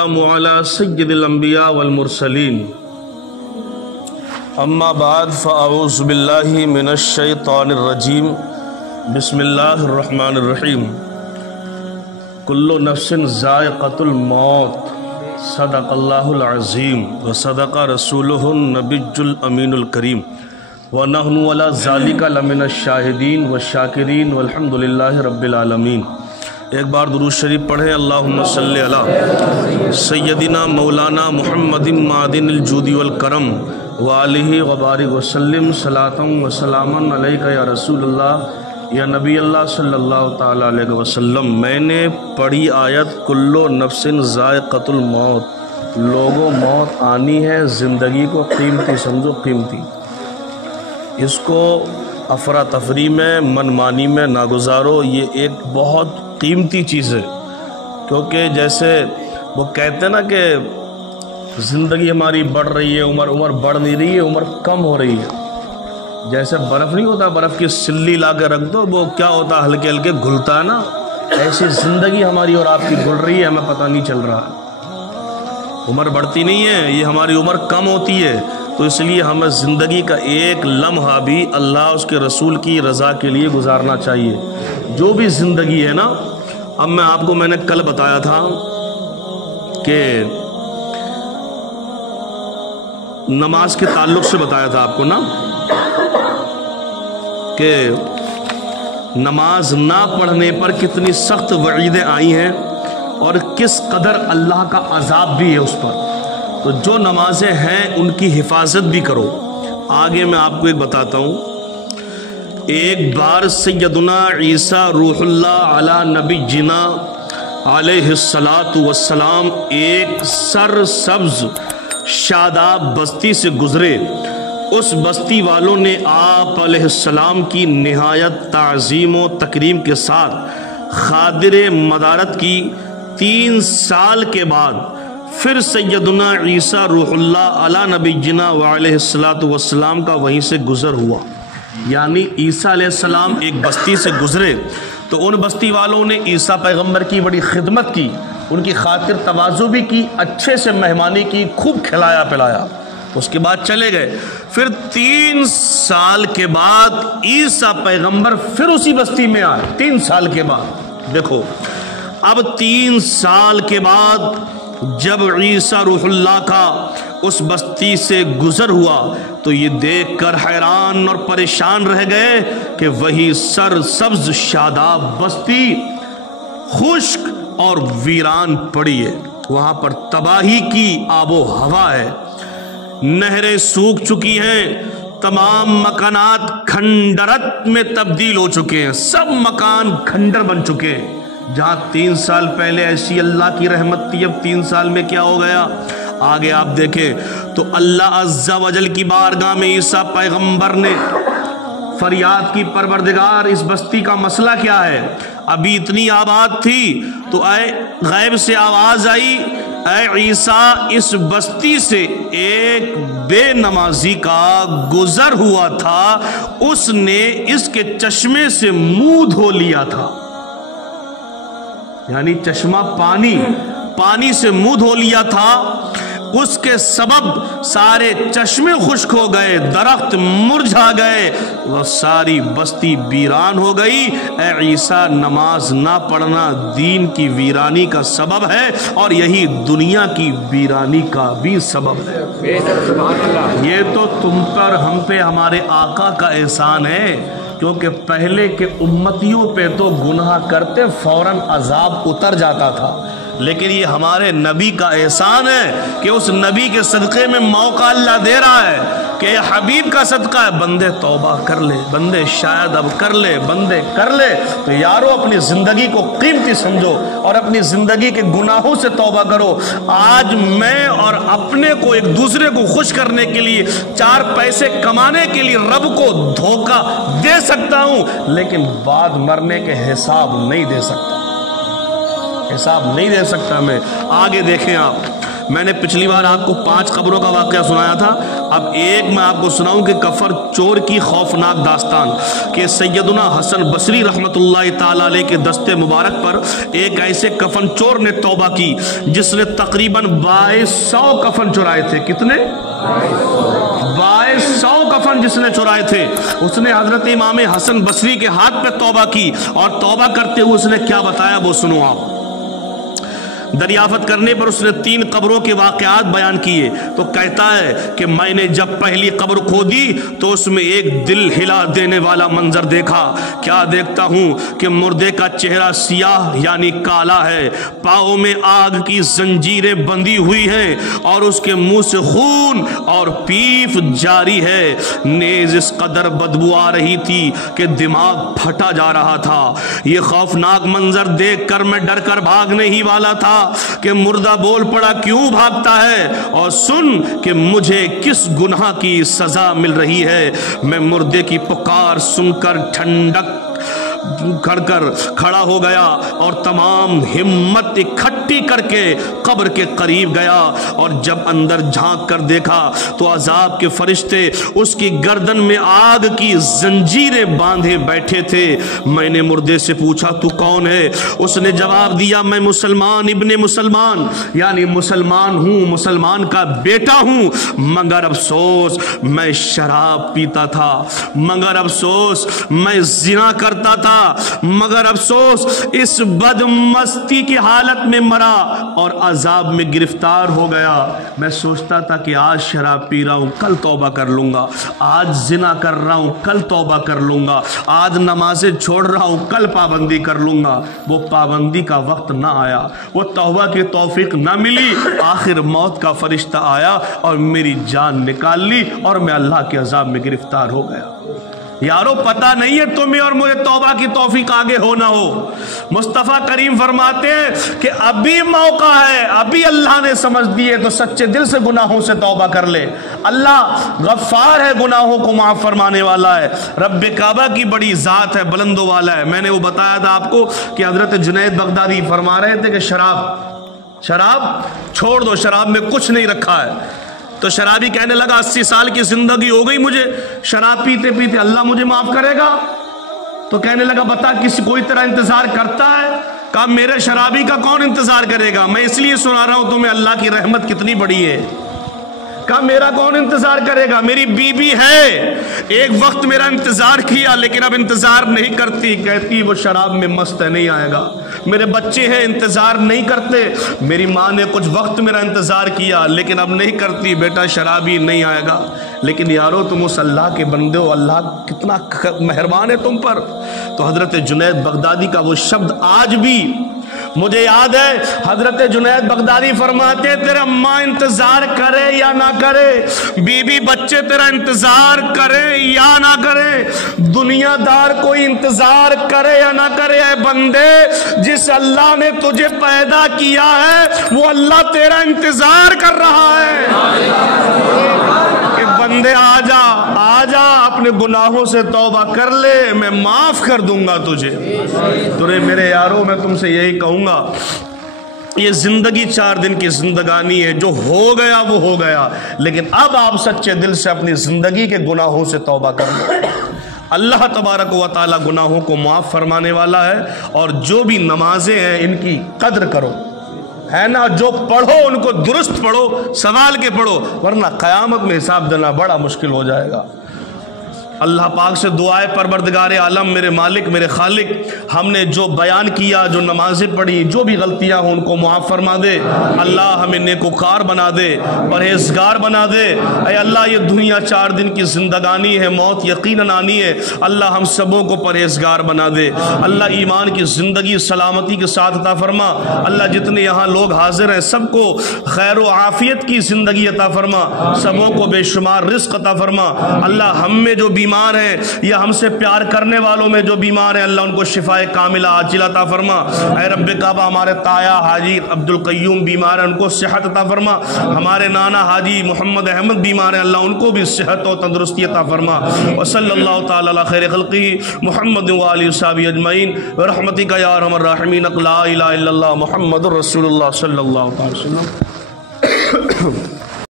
على سید الانبیاء والمرسلین اما بعد فاعوذ باللہ من الشیطان الرجیم بسم اللہ الرحمن الرحیم کل نفس ذائقۃ الموت صدق اللہ العظیم وصدق رسولہ النبی الامین الکریم ونحن علی ذالک لمن الشاہدین والشاکرین والحمد للہ رب العالمین۔ ایک بار درود شریف پڑھیں۔ اللہم صلی علی سیدنا مولانا محمد معدن الجود والکرم وآلہ وبارک وسلم صلاۃ و سلاما علیکہ یا رسول اللہ یا نبی اللہ صلی اللہ تعالیٰ علیہ وسلم۔ میں نے پڑھی آیت کلو نفس ذائقۃ الموت، لوگوں موت آنی ہے، زندگی کو قیمتی سمجھو، قیمتی۔ اس کو افراتفری میں من مانی میں نہ گزارو، یہ ایک بہت قیمتی چیز ہے، کیونکہ جیسے وہ کہتے ہیں نا کہ زندگی ہماری بڑھ رہی ہے، عمر بڑھ نہیں رہی ہے، عمر کم ہو رہی ہے۔ جیسے برف نہیں ہوتا، برف کی سلی لا کے رکھ دو، وہ کیا ہوتا، ہلکے ہلکے گھلتا ہے نا، ایسی زندگی ہماری اور آپ کی گھل رہی ہے، ہمیں پتہ نہیں چل رہا۔ عمر بڑھتی نہیں ہے، یہ ہماری عمر کم ہوتی ہے، تو اس لیے ہمیں زندگی کا ایک لمحہ بھی اللہ اس کے رسول کی رضا کے لیے گزارنا چاہیے۔ جو بھی زندگی ہے نا، اب میں نے کل بتایا تھا کہ نماز کے تعلق سے بتایا تھا آپ کو نا، کہ نماز نہ پڑھنے پر کتنی سخت وعیدیں آئی ہیں اور کس قدر اللہ کا عذاب بھی ہے اس پر۔ تو جو نمازیں ہیں ان کی حفاظت بھی کرو۔ آگے میں آپ کو ایک بتاتا ہوں۔ ایک بار سیدنا عیسیٰ روح اللہ علی نبی جنا علیہ السلام ایک سر سبز شاداب بستی سے گزرے۔ اس بستی والوں نے آپ علیہ السلام کی نہایت تعظیم و تکریم کے ساتھ خاطر مدارت کی۔ 3 سال کے بعد پھر سیدنا عیسیٰ روح اللہ علی نبی جنا علیہ السلام کا وہیں سے گزر ہوا۔ یعنی عیسیٰ علیہ السلام ایک بستی سے گزرے تو ان بستی والوں نے عیسیٰ پیغمبر کی بڑی خدمت کی، ان کی خاطر تواضع بھی کی، اچھے سے مہمانی کی، خوب کھلایا پلایا۔ اس کے بعد چلے گئے۔ پھر 3 سال کے بعد عیسیٰ پیغمبر پھر اسی بستی میں آئے۔ 3 سال کے بعد دیکھو، اب 3 سال کے بعد جب عیسیٰ روح اللہ کا اس بستی سے گزر ہوا تو یہ دیکھ کر حیران اور پریشان رہ گئے کہ وہی سر سبز شاداب بستی خشک اور ویران پڑی ہے، وہاں پر تباہی کی آب و ہوا ہے، نہریں سوکھ چکی ہیں، تمام مکانات کھنڈرت میں تبدیل ہو چکے ہیں، سب مکان کھنڈر بن چکے ہیں۔ جہاں 3 سال پہلے ایسی اللہ کی رحمت تھی، اب 3 سال میں کیا ہو گیا؟ آگے آپ دیکھیں تو اللہ عز و جل کی بارگاہ میں عیسیٰ پیغمبر نے فریاد کی، پروردگار اس بستی کا مسئلہ کیا ہے؟ ابھی اتنی آباد تھی تو اے غیب سے آواز آئی، اے عیسیٰ اس بستی سے ایک بے نمازی کا گزر ہوا تھا، اس نے اس کے چشمے سے منہ دھو لیا تھا۔ یعنی چشمہ پانی سے منہ دھو لیا تھا، اس کے سبب سارے چشمے خشک ہو گئے، درخت مرجھا گئے، وہ ساری بستی ویران ہو گئی۔ اے عیسیٰ، نماز نہ پڑھنا دین کی ویرانی کا سبب ہے اور یہی دنیا کی ویرانی کا بھی سبب ہے۔ یہ تو تم پر، ہم پہ ہمارے آقا کا احسان ہے، کیونکہ پہلے کے امتیوں پہ تو گناہ کرتے فوراً عذاب اتر جاتا تھا، لیکن یہ ہمارے نبی کا احسان ہے کہ اس نبی کے صدقے میں موقع اللہ دے رہا ہے کہ یہ حبیب کا صدقہ ہے، بندے توبہ کر لے، بندے شاید اب کر لے، بندے کر لے۔ تو یارو اپنی زندگی کو قیمتی سمجھو اور اپنی زندگی کے گناہوں سے توبہ کرو۔ آج میں اور اپنے کو ایک دوسرے کو خوش کرنے کے لیے، 4 پیسے کمانے کے لیے رب کو دھوکہ دے سکتا ہوں، لیکن بعد مرنے کے حساب نہیں دے سکتا، حساب نہیں دے سکتا میں۔ آگے دیکھیں آپ میں نے پچھلی بار آپ کو 5 قبروں کا واقعہ سنایا تھا، اب ایک میں آپ کو سناؤں کہ کفر چور کی خوفناک داستان، کہ سیدنا حسن بصری رحمت اللہ تعالیٰ علیہ کے دست مبارک پر ایک ایسے کفن چور نے توبہ کی جس نے تقریباً 2200 کفن چرائے تھے۔ کتنے؟ 2200 کفن جس نے چرائے تھے، اس نے حضرت امام حسن بصری کے ہاتھ پہ توبہ کی، اور توبہ کرتے ہوئے اس نے کیا بتایا وہ سنو آپ۔ دریافت کرنے پر اس نے 3 قبروں کے واقعات بیان کیے، تو کہتا ہے کہ میں نے جب پہلی قبر کھودی تو اس میں ایک دل ہلا دینے والا منظر دیکھا۔ کیا دیکھتا ہوں کہ مردے کا چہرہ سیاہ یعنی کالا ہے، پاؤں میں آگ کی زنجیریں بندھی ہوئی ہیں، اور اس کے منہ سے خون اور پیپ جاری ہے۔ نیز اس قدر بدبو آ رہی تھی کہ دماغ پھٹا جا رہا تھا۔ یہ خوفناک منظر دیکھ کر میں ڈر کر بھاگنے ہی والا تھا کہ مردہ بول پڑا کیوں بھاگتا ہے، اور سن کہ مجھے کس گناہ کی سزا مل رہی ہے۔ میں مردے کی پکار سن کر ٹھنڈک کر کھڑا ہو گیا اور تمام ہمت اکٹھی کر کے قبر کے قریب گیا، اور جب اندر جھانک کر دیکھا تو عذاب کے فرشتے اس کی گردن میں آگ کی زنجیریں باندھے بیٹھے تھے۔ میں نے مردے سے پوچھا تو کون ہے؟ اس نے جواب دیا میں مسلمان ابن مسلمان یعنی مسلمان ہوں، مسلمان کا بیٹا ہوں، مگر افسوس میں شراب پیتا تھا، مگر افسوس میں زنا کرتا تھا، مگر افسوس اس بد مستی کی حالت میں مرا اور عذاب میں گرفتار ہو گیا۔ میں سوچتا تھا کہ آج شراب پی رہا ہوں، کل توبہ کر لوں گا، آج زنا کر رہا ہوں، کل توبہ کر لوں گا، آج نمازیں چھوڑ رہا ہوں، کل پابندی کر لوں گا۔ وہ پابندی کا وقت نہ آیا، وہ توبہ کی توفیق نہ ملی، آخر موت کا فرشتہ آیا اور میری جان نکال لی اور میں اللہ کے عذاب میں گرفتار ہو گیا۔ یارو پتہ نہیں ہے تمہیں اور مجھے توبہ کی توفیق آگے ہو نہ ہو۔ مصطفیٰ کریم فرماتے ہیں کہ ابھی موقع ہے، ابھی اللہ نے سمجھ دیے تو سچے دل سے گناہوں سے توبہ کر لے۔ اللہ غفار ہے، گناہوں کو معاف فرمانے والا ہے، رب کعبہ کی بڑی ذات ہے، بلند و والا ہے۔ میں نے وہ بتایا تھا آپ کو کہ حضرت جنید بغدادی فرما رہے تھے کہ شراب چھوڑ دو، شراب میں کچھ نہیں رکھا ہے۔ تو شرابی کہنے لگا 80 سال کی زندگی ہو گئی مجھے شراب پیتے پیتے، اللہ مجھے معاف کرے گا؟ تو کہنے لگا بتا کوئی تیرا انتظار کرتا ہے؟ کہا میرے شرابی کا کون انتظار کرے گا، میں اس لیے سنا رہا ہوں تمہیں اللہ کی رحمت کتنی بڑی ہے۔ کہا میرا کون انتظار کرے گا، میری بیوی ہے، ایک وقت میرا انتظار کیا لیکن اب انتظار نہیں کرتی، کہتی وہ شراب میں مست ہے نہیں آئے گا۔ میرے بچے ہیں انتظار نہیں کرتے، میری ماں نے کچھ وقت میرا انتظار کیا لیکن اب نہیں کرتی، بیٹا شرابی نہیں آئے گا۔ لیکن یارو تم اس اللہ کے بندے ہو، اللہ کتنا مہربان ہے تم پر۔ تو حضرت جنید بغدادی کا وہ شبد آج بھی مجھے یاد ہے۔ حضرت جنید بغدادی فرماتے تیرا ماں انتظار کرے یا نہ کرے، بی بی بچے تیرا انتظار کرے یا نہ کرے، دنیا دار کوئی انتظار کرے یا نہ کرے، اے بندے جس اللہ نے تجھے پیدا کیا ہے وہ اللہ تیرا انتظار کر رہا ہے کہ بندے آجا اپنے گناہوں سے توبہ کر لے، میں معاف کر دوں گا تجھے۔ تو میرے یاروں میں تم سے یہی کہوں گا، یہ زندگی 4 دن کی زندگانی ہے، جو ہو گیا وہ ہو گیا، لیکن اب آپ سچے دل سے اپنی زندگی کے گناہوں سے توبہ کر لو۔ اللہ تبارک و تعالی گناہوں کو معاف فرمانے والا ہے، اور جو بھی نمازیں ہیں ان کی قدر کرو، ہے نا، جو پڑھو ان کو درست پڑھو، سوال کے پڑھو، ورنہ قیامت میں حساب دینا بڑا مشکل ہو جائے گا۔ اللہ پاک سے دعائے پروردگار عالم میرے مالک میرے خالق، ہم نے جو بیان کیا، جو نمازیں پڑھی، جو بھی غلطیاں ہوں ان کو معاف فرما دے۔ اللہ ہمیں نیکوکار بنا دے، پرہیزگار بنا دے۔ اے اللہ یہ دنیا 4 دن کی زندگانی ہے، موت یقیناً آنی ہے، اللہ ہم سبوں کو پرہیزگار بنا دے۔ اللہ ایمان کی زندگی سلامتی کے ساتھ عطا فرما۔ اللہ جتنے یہاں لوگ حاضر ہیں سب کو خیر و عافیت کی زندگی عطا فرما، سبوں کو بے شمار رزق عطا فرما۔ اللہ ہم میں جو بیمار ہیں یا ہم سے پیار کرنے والوں میں جو بیمار ہیں اللہ ان کو شفاء کاملہ عاجلہ عطا فرما۔ اے رب کعبہ ہمارے تایا حاجی عبد القیوم بیمار ہیں، ان کو صحت عطا فرما۔ ہمارے نانا حاجی محمد احمد بیمار ہیں، اللہ ان کو بھی صحت و تندرستی عطا فرما۔ وصلی اللہ تعالی علی خیر خلقہ محمد و آلہ وصحبہ اجمعین برحمتک یا ارحم الراحمین۔ لا الہ الا اللہ محمد رسول اللہ صلی اللہ علیہ وسلم۔